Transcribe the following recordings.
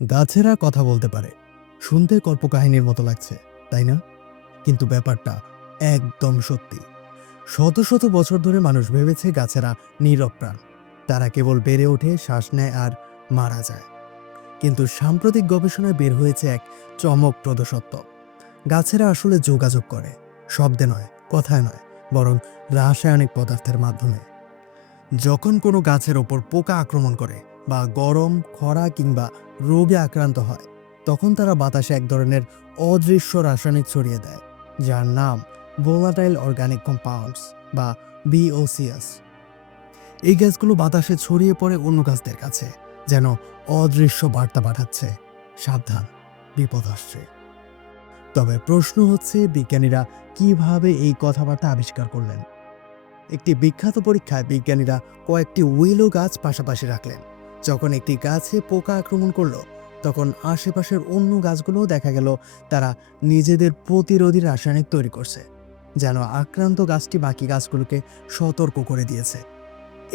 গাছেরা কথা বলতে পারে, শুনতে কল্পকাহিনীর মতো লাগছে, তাই না? কিন্তু ব্যাপারটা একদম সত্যি। শত শত বছর ধরে মানুষ ভেবেছে গাছেরা নীরব প্রাণ, তারা কেবল বেড়ে ওঠে, শ্বাস নেয় আর মারা যায়। কিন্তু সাম্প্রতিক গবেষণায় বের হয়েছে এক চমকপ্রদ সত্য: গাছেরা আসলে যোগাযোগ করে, শব্দে নয়, কথায় নয়, বরং রাসায়নিক পদার্থের মাধ্যমে। যখন কোনো গাছের ওপর পোকা আক্রমণ করে বা গরম, খরা কিংবা রোগে আক্রান্ত হয়, তখন তারা বাতাসে এক ধরনের অদৃশ্য রাসায়নিক ছড়িয়ে দেয়, যার নাম ভোলাটাইল অর্গানিক কম্পাউন্ডস বা বিওসিএস। এই গ্যাসগুলো বাতাসে ছড়িয়ে পড়ে অন্য গাছদের কাছে, যেন অদৃশ্য বার্তা পাঠাচ্ছে, সাবধান, বিপদ আসছে। তবে প্রশ্ন হচ্ছে, বিজ্ঞানীরা কিভাবে এই কথাবার্তা আবিষ্কার করলেন? একটি বিখ্যাত পরীক্ষায় বিজ্ঞানীরা কয়েকটি উইলো গাছ পাশাপাশি রাখলেন। যখন একটি গাছে পোকা আক্রমণ করলো, তখন আশেপাশের অন্য গাছগুলোও দেখা গেল তারা নিজেদের প্রতিরোধী রাসায়নিক তৈরি করছে, যেন আক্রান্ত গাছটি বাকি গাছগুলোকে সতর্ক করে দিয়েছে।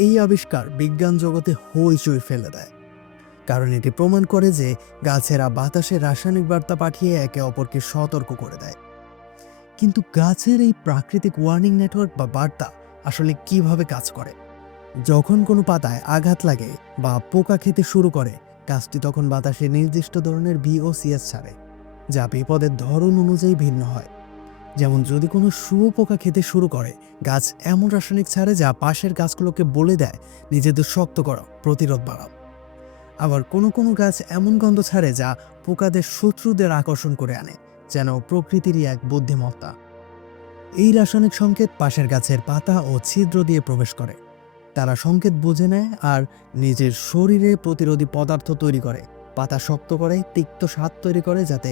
এই আবিষ্কার বিজ্ঞান জগতে হইচই ফেলে দেয়, কারণ এটি প্রমাণ করে যে গাছেরা বাতাসে রাসায়নিক বার্তা পাঠিয়ে একে অপরকে সতর্ক করে দেয়। কিন্তু গাছের এই প্রাকৃতিক ওয়ার্নিং নেটওয়ার্ক বা বার্তা আসলে কিভাবে কাজ করে? যখন কোনো পাতায় আঘাত লাগে বা পোকা খেতে শুরু করে, গাছটি তখন বাতাসে নির্দিষ্ট ধরনের বিওসিএস ছাড়ে, যা বিপদের ধরন অনুযায়ী ভিন্ন হয়। যেমন যদি কোনো শুঁয়োপোকা খেতে শুরু করে, গাছ এমন রাসায়নিক ছাড়ে যা পাশের গাছগুলোকে বলে দেয় নিজেদের শক্ত করো, প্রতিরোধ বাড়াও। আবার কোনো কোনো গাছ এমন গন্ধ ছাড়ে যা পোকাদের শত্রুদের আকর্ষণ করে আনে, যেন প্রকৃতিরই এক বুদ্ধিমত্তা। এই রাসায়নিক সংকেত পাশের গাছের পাতা ও ছিদ্র দিয়ে প্রবেশ করে। তারা সংকেত বুঝে নেয় আর নিজের শরীরে প্রতিরোধী পদার্থ তৈরি করে, পাতা শক্ত করে, তিক্ত স্বাদ তৈরি করে, যাতে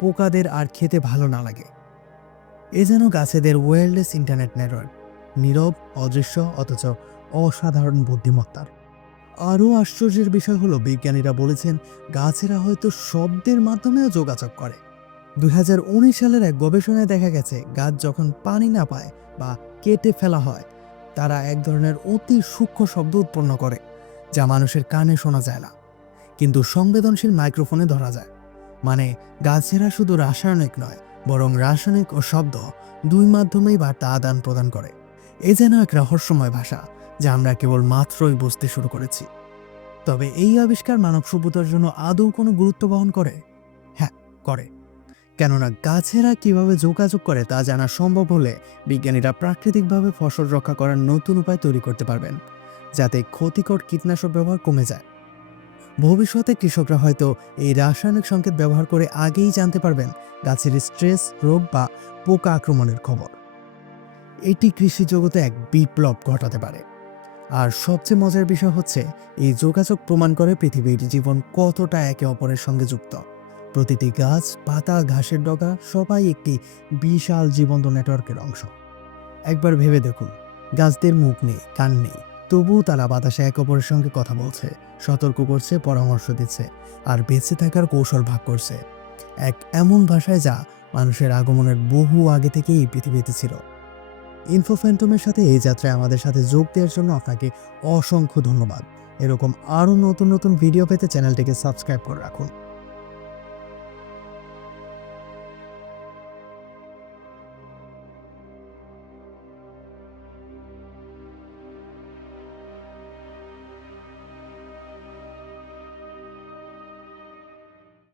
পোকাদের আর খেতে ভালো না লাগে। এ যেন গাছেদের ওয়্যারলেস ইন্টারনেট নেটওয়ার্ক, নীরব, অদৃশ্য, অথচ অসাধারণ বুদ্ধিমত্তার। আরও আশ্চর্যের বিষয় হলো, বিজ্ঞানীরা বলেছেন গাছেরা হয়তো শব্দের মাধ্যমেও যোগাযোগ করে। 2019 সালের এক গবেষণায় দেখা গেছে, গাছ যখন পানি না পায় বা কেটে ফেলা হয়, তারা এক ধরনের অতি সূক্ষ্ম শব্দ উৎপন্ন করে, যা মানুষের কানে শোনা যায় না, কিন্তু সংবেদনশীল মাইক্রোফোনে ধরা যায়। মানে গাছেরা শুধু রাসায়নিক নয়, বরং রাসায়নিক ও শব্দ দুই মাধ্যমেই বার্তা আদান প্রদান করে। এ যেন এক রহস্যময় ভাষা, যা আমরা কেবল মাত্রই বুঝতে শুরু করেছি। তবে এই আবিষ্কার মানব সভ্যতার জন্য আদৌ কোনো গুরুত্ব বহন করে? হ্যাঁ, করে। কেননা গাছেরা কিভাবে যোগাযোগ করে তা জানা সম্ভব হলে বিজ্ঞানীরা প্রাকৃতিকভাবে ফসল রক্ষা করার নতুন উপায় তৈরি করতে পারবেন, যাতে ক্ষতিকর কীটনাশক ব্যবহার কমে যায়। ভবিষ্যতে কৃষকরা হয়তো এই রাসায়নিক সংকেত ব্যবহার করে আগেই জানতে পারবেন গাছের স্ট্রেস, রোগ বা পোকা আক্রমণের খবর। এটি কৃষি জগতে এক বিপ্লব ঘটাতে পারে। আর সবচেয়ে মজার বিষয় হচ্ছে, এই যোগাযোগ প্রমাণ করে পৃথিবীর জীবন কতটা একে অপরের সঙ্গে যুক্ত। প্রতিটি গাছ, পাতা, ঘাসের ডগা সবাই একটি বিশাল জীবন্ত নেটওয়ার্কের অংশ। একবার ভেবে দেখুন, গাছদের মুখ নেই, কান নেই, তবুও তারা বাতাসে একে অপরের সঙ্গে কথা বলছে, সতর্ক করছে, পরামর্শ দিচ্ছে, আর বেঁচে থাকার কৌশল ভাগ করছে। এক এমন ভাষায় যা মানুষের আগমনের বহু আগে থেকেই এই পৃথিবীতে ছিল। ইনফো ফ্যান্টমের সাথে এই যাত্রায় আমাদের সাথে যোগ দেওয়ার জন্য আপনাকে অসংখ্য ধন্যবাদ। এরকম আরও নতুন নতুন ভিডিও পেতে চ্যানেলটিকে সাবস্ক্রাইব করে রাখুন।